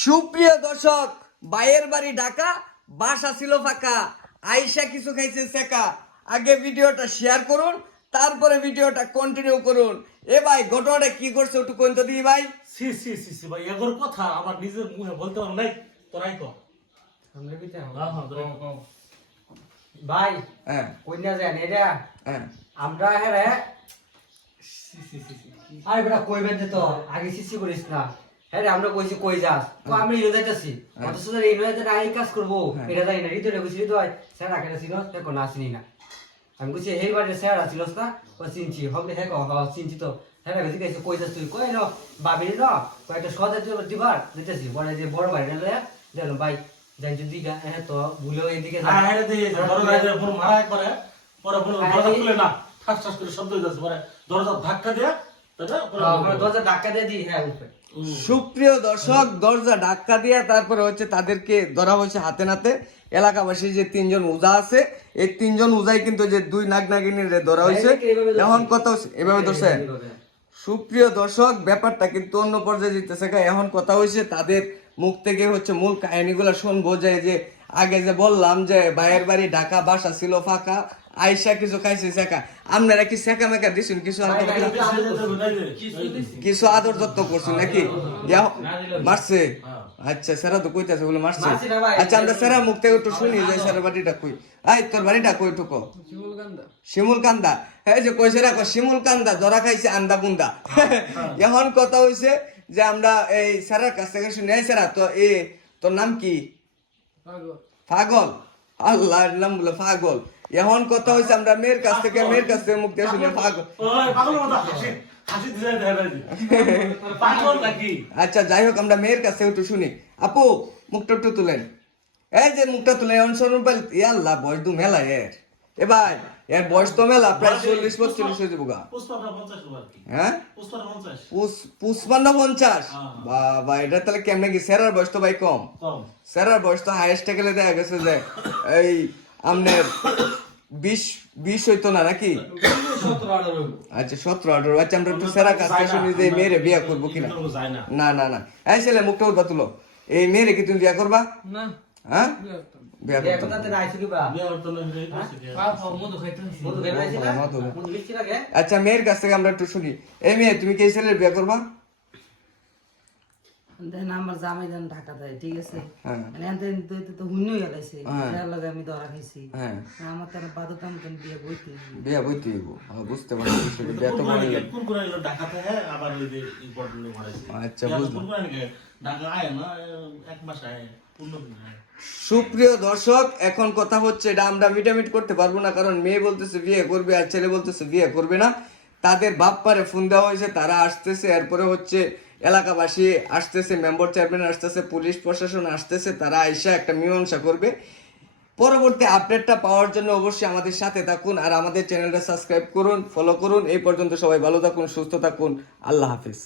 সুপ্রিয় দর্শক, ভাইয়ের বাড়ি ঢাকা, বাসা ছিল ফাঁকা, আইসা কিছু খাইছে সেকা। আগে ভিডিওটা শেয়ার করুন, তারপরে ভিডিওটা কন্টিনিউ করুন। এ ভাই ঘটনাটা কি করছে একটু কোন তো দিই ভাই। সি সি সি সি ভাই এগোর কথা আমার নিজের মুখে বলতে পারো নাই, তোরাই কর। আমরা কি চাও হ্যাঁ হ্যাঁ তোরাই কর। ভাই হ্যাঁ কইনা যান এটা হ্যাঁ আমরা হেরে সি সি সি সি আরে বেটা কইবেন যে তো আগে সিসি করিস না হ্যাঁ আমরা কইছি কই যাস তো আমি ইয়ে যাইতাছি অথচ এই নয় যে এই কাজ করব এটা যাই না রিতো কইছি তো স্যার আগে ছিল দেখো না আসিনি না আমি কইছি এই বারে স্যার আছিল না ও চিনছি হবে হ্যাঁ কহ চিনছি তো হ্যাঁ কইছি কইছি কই যাস তুই কই না বাবির না কয়টা সদা দিবার দিতেছি বড় যে বড় ভাই না দেখো ভাই যাই যদি হ্যাঁ তো ভুলেও এদিকে আর হেরে দিয়ে বড় গাড়ি পুরো মারা একবারে পরে পুরো দরজা খুলে না ঠাস ঠাস করে শব্দ হইতাছে, পরে দরজা ধাক্কা দিয়ে তারপরে দরজা ধাক্কা দিয়ে দিই হ্যাঁ উপরে সুপ্রিয় দর্শক, দরজা ধাক্কা দিয়া তারপরে হচ্ছে তাদেরকে ধরা হয়েছে হাতে নাতে। এলাকাবাসী যে তিনজন উজা আছে, এই তিনজন উজাই কিন্তু যে দুই নাগ নাগিনীর ধরা হয়েছে। এখন কথা হচ্ছে এভাবে ধরছে। সুপ্রিয় দর্শক, ব্যাপারটা কিন্তু অন্য পর্যায়ে যেতেছে। এখন কথা হয়েছে তাদের মুখ থেকে হচ্ছে মূল কাহিনীগুলো শুনবো। যে আগে যে বললাম যে ভাইয়ের বাড়ি ঢাকা, বাসা ছিল ফাঁকা, আইসা কিছু খাইছে সেকা। আপনারা কি সেকা মেকা দিচ্ছেন? কিছু আদর যত্ন করছেন নাকি? মারছে? আচ্ছা, সেরা তো কইতাছে বলে মারছে। আচ্ছা, আমরা সেরা মুখ থেকে একটু শুনি যে সেরা বাড়িটা কই। আই তোর বাড়িটা কই টুকো? শিমুল কান্দা। হ্যাঁ যে কইছে রাখো শিমুল কান্দা, ধরা খাইছে আন্দা গুন্দা। এখন কথা হইছে যে আমরা এই সেরার কাছ থেকে শুনি। এই সেরা তো তোর নাম কি? পাগল। আল্লাহর নাম বলে পাগল। এখন কথা হইছে আমরা মেয়ের কাছ থেকে মুখ দিয়ে শুনি পাগল। পাগল নাকি? আচ্ছা, যাই হোক, আমরা মেয়ের কাছে একটু শুনি। আপু, মুখটা একটু তুলেন। এই যে মুখটা তুলে এখন শুনুন। আল্লাহ, বয়স দু মেলা এ ভাই, এর বয়স তো মেলা, প্রায় 40-45 হয়ে যাবো গা। হ্যাঁ, 55-50। বাবা, এটা তাহলে কেমনে কি? সেরার বয়স তো ভাই কম। সেরার বয়স তো হাইয়েস্ট গেলে দেখা গেছে যে এই আপনার 20 হইতো না নাকি? আচ্ছা, 17-18। আচ্ছা, আমরা একটু সেরা কাছে শুনি যে মেয়েরে বিয়ে করবো কিনা। না না না, এই ছেলে মুখটা উঠবা তুলো। এই মেয়েরে কি তুমি বিয়ে করবা? না। হ্যাঁ, বিয়ে করতে আচ্ছা, মেয়ের কাছ থেকে আমরা একটু শুনি। এই মেয়ে, তুমি কি এই ছেলের বিয়ে করবা? আমার জামাই জান ঢাকা দেয়, ঠিক আছে, তো হুন্নই গেলাইছে, আমি ধরা খাইছি, আমার তার বাধ্যতামূলক বিয়ে বইতে বুঝতে পারছি। আচ্ছা, সুপ্রিয় দর্শক, এখন কথা হচ্ছে এটা আমরা মিটামিট করতে পারবো না, কারণ মেয়ে বলতেছে বিয়ে করবে আর ছেলে বলতেছে বিয়ে করবে না। তাদের বাপ্পারে ফোন দেওয়া হয়েছে, তারা আসতেছে। এরপরে হচ্ছে এলাকাবাসী আসতেছে, মেম্বার চেয়ারম্যান আসতেছে, পুলিশ প্রশাসন আসতেছে। তারা আইসা একটা মীমাংসা করবে। পরবর্তী আপডেটটা পাওয়ার জন্য অবশ্যই আমাদের সাথে থাকুন আর আমাদের চ্যানেলটা সাবস্ক্রাইব করুন, ফলো করুন। এই পর্যন্ত সবাই ভালো থাকুন, সুস্থ থাকুন। আল্লাহ হাফিজ।